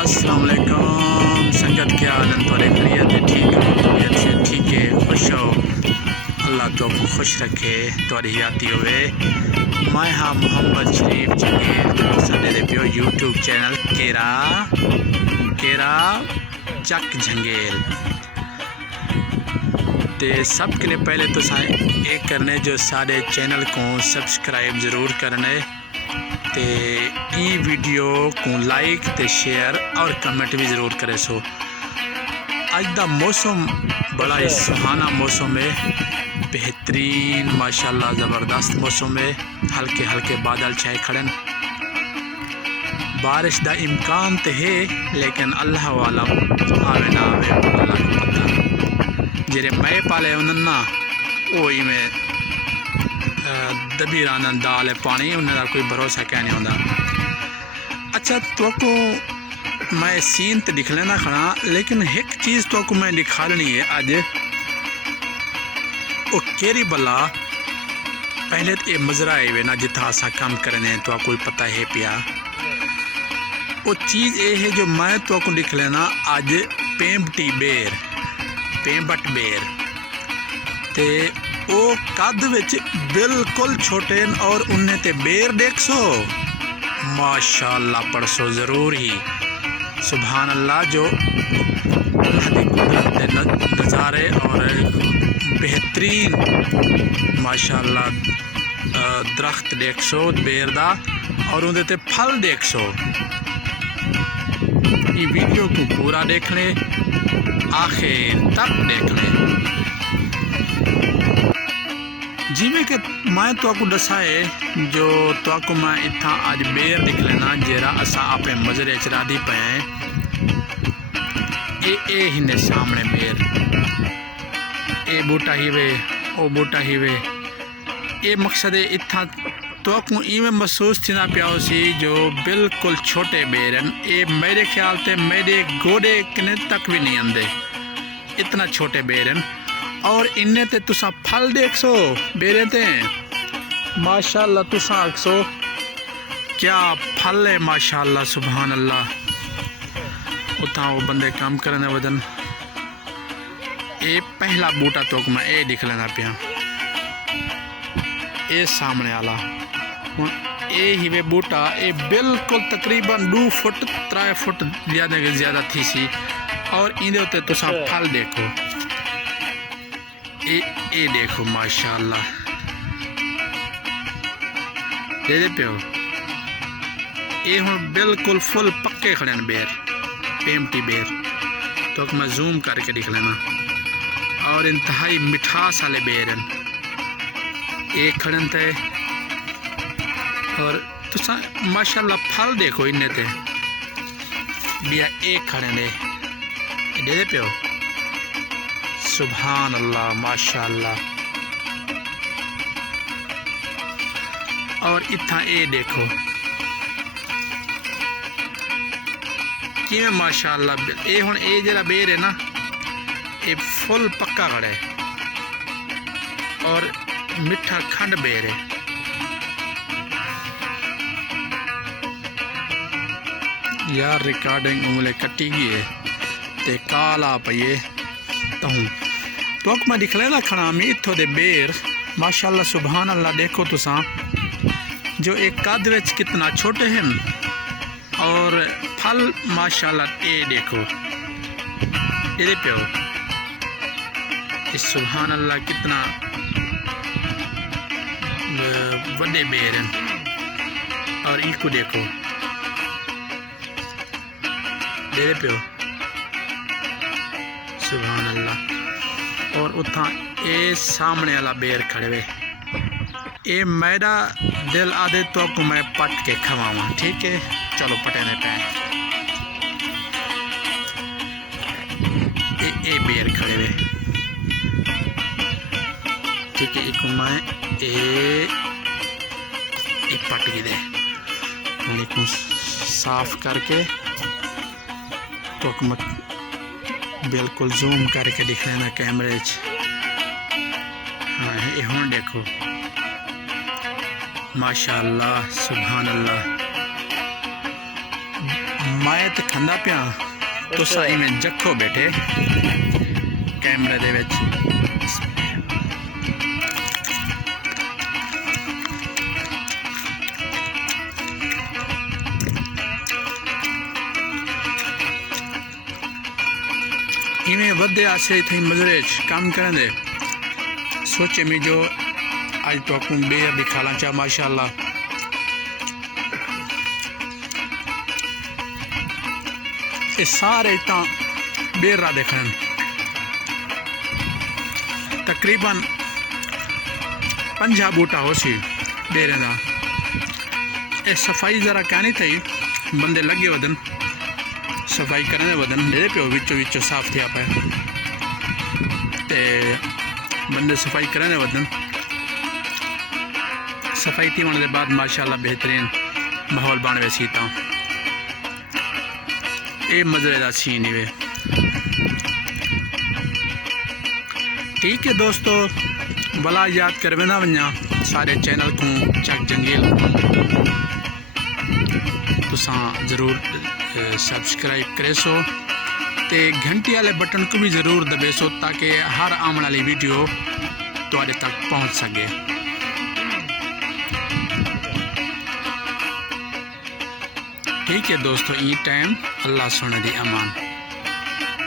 السلام علیکم سنگت کیا حال ہے تھوڑے خیریت ہے ٹھیک ہو طبیعت سے ٹھیک ہے خوش ہو اللہ تو کو خوش رکھے تھوڑی یاتی ہوئے میں ہاں محمد شریف جنگیر ساڈے دے پیو یوٹیوب چینل کیرا چک جھنگیل تے سب کے پہلے تو ایک کرنے جو سارے چینل کو سبسکرائب ضرور کرنے تے ای ویڈیو کو لائک تے شیئر اور کمنٹ بھی ضرور کرے سو اج دا موسم بڑا ہی سہانا موسم ہے بہترین ماشاءاللہ زبردست موسم ہے ہلکے ہلکے بادل چھائے کھڑن بارش دا امکان تے ہے لیکن اللہ عالم آوے نہ آوے اللہ کو پتہ جڑے میں پالے انہاں نا وہی میں دبی رانن دال پانی انہاں دا کوئی بھروسہ کیا نہیں ہوندا اچھا تو کو میں سین تے دکھ لینا کھڑا لیکن ایک چیز تو کو میں دکھا لینی ہے اج او کیری بلا پہلے تو یہ مزرعہ ہے نا جتھا اسا کام کرنے تو کوئی پتہ ہے پیا وہ چیز یہ ہے جو میں تو کو لکھ لینا اج پیمبٹ بیر تے او قد وچ بالکل چھوٹے اور انہیں تے بیر دیکھ سو ماشاءاللہ پڑھسو ضرور ہی سبحان اللہ جو اللہ دی قدرت دے نظارے اور بہترین ماشاءاللہ درخت دیکھ سو بیر دا اور اندے تے پھل دیکھ سو یہ ویڈیو کو پورا دیکھ لیں آخر تک دیکھ لیں جی میں کہ میں تو کو دسائے جو تو کو میں اتھا آج بیر دکھ لینا جیرا اسا اپنے مزرے چرا دی پائیں اے ہی نے سامنے بیر اے بوٹا ہی وے او بوٹا ہی وے اے مقصد اتھا تو کو ایویں محسوس تھی نہ پیاؤ سی جو بالکل چھوٹے بیرن اے میرے خیال تے میرے گوڑے کنے تک بھی نہیں آندے اتنا چھوٹے بیرن اور انہیں تے تسا پھل دیکھ سو بیرے تے ماشاءاللہ تسا اکسو کیا پھل ہے ماشاءاللہ سبحان اللہ اتنا وہ بندے کام کرنے وجن اے پہلا بوٹا تو میں اے دکھ لینا پیا اے سامنے آلا اے ہی وے بوٹا اے بالکل تقریباً 2 فٹ 3 فٹ زیادہ تھی سی اور اندے ہوتے تو سا پھل دیکھو اے دیکھو ماشاءاللہ دے پیو اے ہوں بالکل فل پکے کھڑن بیر پیمٹی بیر تو میں زوم کر کے دکھ لینا اور انتہائی مٹھاس والے بیرن اے کھڑن تے اور تسا ماشاءاللہ پھل دیکھو انہیں تے بیا ایک کھڑے دے پیو سبحان اللہ ماشاءاللہ اور اتھا اے دیکھو کیویں ماشاءاللہ اے ہن اے جڑا بیر ہے نا اے فل پکا کھڑا ہے اور میٹھا کھنڈ بیر ہے یار ریکارڈنگ انگلے کٹی گئی ہے تے کالا پئیے تو میں دکھ لینا کھڑا میں اتھو دے بیر ماشاءاللہ سبحان اللہ دیکھو تسا جو ایک قد وچ کتنا چھوٹے ہیں اور پھل ماشاءاللہ اے دیکھو یہ پیو اس سبحان اللہ کتنا بڑے بیر ہیں اور ان کو دیکھو دے پیو سبحان اللہ اور اتھا اے سامنے والا بیر کھڑے ہوئے اے میرا دل آدھے تو کو میں پٹ کے کھواواں ٹھیک ہے چلو پٹینے پہ اے بیر کھڑے ہوئے ٹھیک ہے ایک میں اے پٹ گی دے کو صاف کر کے تو بالکل زوم کر کے دکھ لینا کیمرے ہاں یہ ہوں دیکھو ماشاءاللہ سبحان اللہ حمایت کھندا پیا تساں ایویں جکھو بیٹھے کیمرے دے وچ ایویں ودے آسے تھیں مزرے کام کرن دے سوچے میں جو آج تو اکوں بے ابھی کھالا چاہ ماشاءاللہ یہ سارے اتنا بیر را دیکھن تقریباً 50 بوٹا ہو سی بیرے دا یہ صفائی ذرا کیا نہیں تھی بندے لگے ودن صفائی کرنے ودن دے پیو وچو وچو صاف تھیا پہ تے بندے صفائی کرنے ودن صفائی تھی ہونے دے بعد ماشاءاللہ بہترین ماحول بن ویسی تا اے مزے دا سین ہی وے ٹھیک ہے دوستو بلا یاد کروے نہ ونیا سارے چینل کو چک جنگیل تساں ضرور سبسکرائب کرے سو تے گھنٹی والے بٹن کو بھی ضرور دبے سو تاکہ ہر آمن والی ویڈیو تواڈے تک پہنچ سکے ٹھیک ہے دوستو یہ ٹائم اللہ سونے دی امان